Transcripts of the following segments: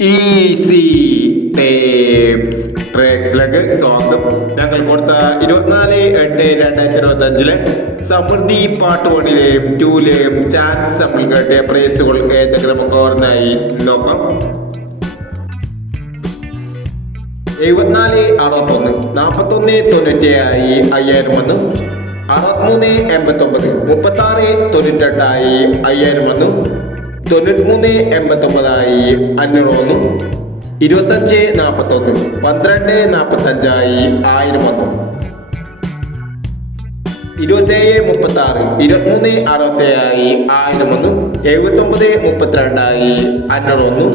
Easy tapes ട്രേക്സിലേക്ക് സ്വാഗതം ഞങ്ങൾ കൊടുത്ത ഇരുപത്തിനാല് എട്ട് രണ്ടായിരത്തി ഇരുപത്തി അഞ്ചിലെ സമൃദ്ധി പാട്ട് വണ്ണിലെയും ടൂലെയും ചാൻസ് കേട്ടിയ പ്രൈസുകൾ ഏതൊക്കെ നമുക്ക് ഓർമ്മയായി? നോക്കാം. എഴുപത്തിനാല് അറുപത്തൊന്ന് നാൽപ്പത്തൊന്ന് തൊണ്ണൂറ്റിയായി അയ്യായിരം ഒന്ന് അറുപത്തിമൂന്ന് എൺപത്തൊമ്പത് മുപ്പത്തി ആറ് തൊണ്ണൂറ്റെട്ടായി അയ്യായിരം ഒന്ന് തൊണ്ണൂറ്റിമൂന്ന് എൺപത്തൊമ്പതായി അഞ്ഞൂറ് ഒന്ന് ഇരുപത്തഞ്ച് നാൽപ്പത്തൊന്ന് പന്ത്രണ്ട് നാൽപ്പത്തഞ്ചായി ആയിരം ഒന്ന് ഇരുപത്തേഴ് മുപ്പത്തി ആറ് ഇരുപത്തിമൂന്ന് അറുപത്തേഴായി ആയിരം ഒന്ന് എഴുപത്തൊമ്പത് മുപ്പത്തിരണ്ടായി അഞ്ഞൂറ് ഒന്ന്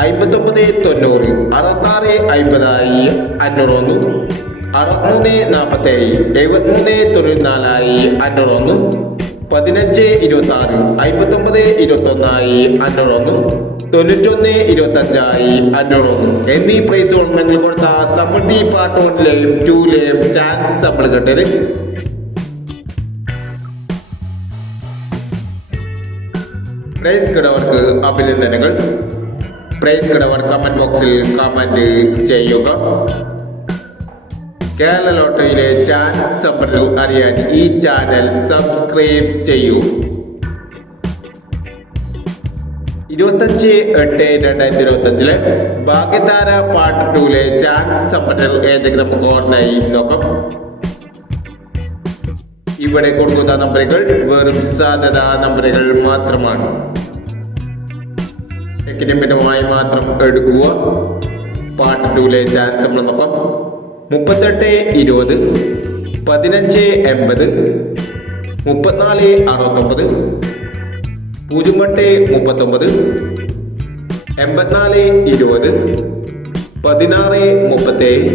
അമ്പത്തൊമ്പത് തൊണ്ണൂറ്. അറുപത്താറ് അമ്പതായി അഞ്ഞൂറ് ഒന്ന് അറുപത്തിമൂന്ന് നാൽപ്പത്തേഴ് എഴുപത്തിമൂന്ന് തൊണ്ണൂറ്റിനാലായി അഞ്ഞൂറ് ഒന്ന് പതിനഞ്ച് ഇരുപത്തി ആറ് അമ്പത്തൊമ്പത് ഇരുപത്തൊന്നായി അഞ്ഞൂറ് ഒന്ന് തൊണ്ണൂറ്റൊന്ന് ഇരുപത്തഞ്ചായി അഞ്ഞൂറ് ഒന്ന് എന്നീ പ്രൈസുകൾ നിങ്ങൾ കൊടുത്ത സമൃദ്ധി പാർട്ട് വണ്ണിലെയും ടൂലെയും ചാൻസ് നമ്മൾ കണ്ടത്. പ്രൈസ് കിടവർക്ക് അഭിനന്ദനങ്ങൾ. പ്രൈസ് കിടവർ കമന്റ് ബോക്സിൽ കമന്റ് ചെയ്യുക. കേരള ലോട്ടറിയിലെ ചാൻസ് സമ്പന്നൽ അറിയാൻ ഈ ചാനൽ സബ്സ്ക്രൈബ് ചെയ്യൂ. ഇരുപത്തഞ്ച് എട്ട് രണ്ടായിരത്തി ഇരുപത്തഞ്ചിലെ ഭാഗ്യതാര പാർട്ട് ടൂലെ ചാൻസ് സമ്പന്നൽ ഏതെങ്കിലും ഓർമ്മയായി നോക്കാം. ഇവിടെ കൊടുക്കുന്ന നമ്പറുകൾ വെറും സാധ്യത നമ്പറുകൾ മാത്രമാണ്. മാത്രം എടുക്കുക. പാർട്ട് ടൂലെ ചാൻസ് നമ്മൾ നോക്കാം. മുപ്പത്തെട്ട് ഇരുപത് പതിനഞ്ച് എൺപത് മുപ്പത്തിനാല് അറുപത്തൊമ്പത് പൂജ്യം എട്ട് മുപ്പത്തൊമ്പത് എൺപത്തിനാല് ഇരുപത് പതിനാറ് മുപ്പത്തേഴ്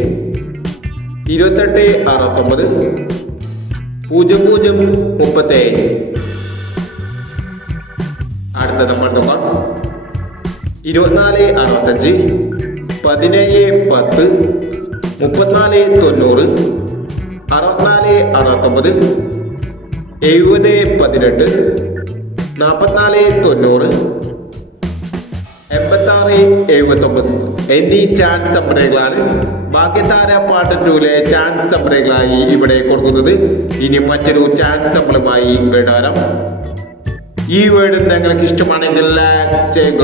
ഇരുപത്തെട്ട് അറുപത്തൊമ്പത് പൂജ്യം പൂജ്യം മുപ്പത്തേഴ്. അടുത്ത നമ്പർ നോക്കാം. ഇരുപത്തിനാല് അറുപത്തഞ്ച് പതിനേഴ് പത്ത് മുപ്പത്തിനാല് തൊണ്ണൂറ് അറുപത്തിനാല് അറുപത്തൊമ്പത് എഴുപത് പതിനെട്ട് നാൽപ്പത്തിനാല് തൊണ്ണൂറ് എൺപത്താറ് എഴുപത്തൊമ്പത്. എന്നീ ചാൻസ് സംഭരങ്ങളാണ് ഭാഗ്യതാര പാട്ട് ടൂലെ ചാൻസ് സംഭരങ്ങളായി ഇവിടെ കൊടുക്കുന്നത്. ഇനി മറ്റൊരു ചാൻസ് സമ്പളമായി വേടാരം ഈ വേർഡ് നിങ്ങൾക്ക് ഇഷ്ടമാണെങ്കിൽ ചെയ്യുക.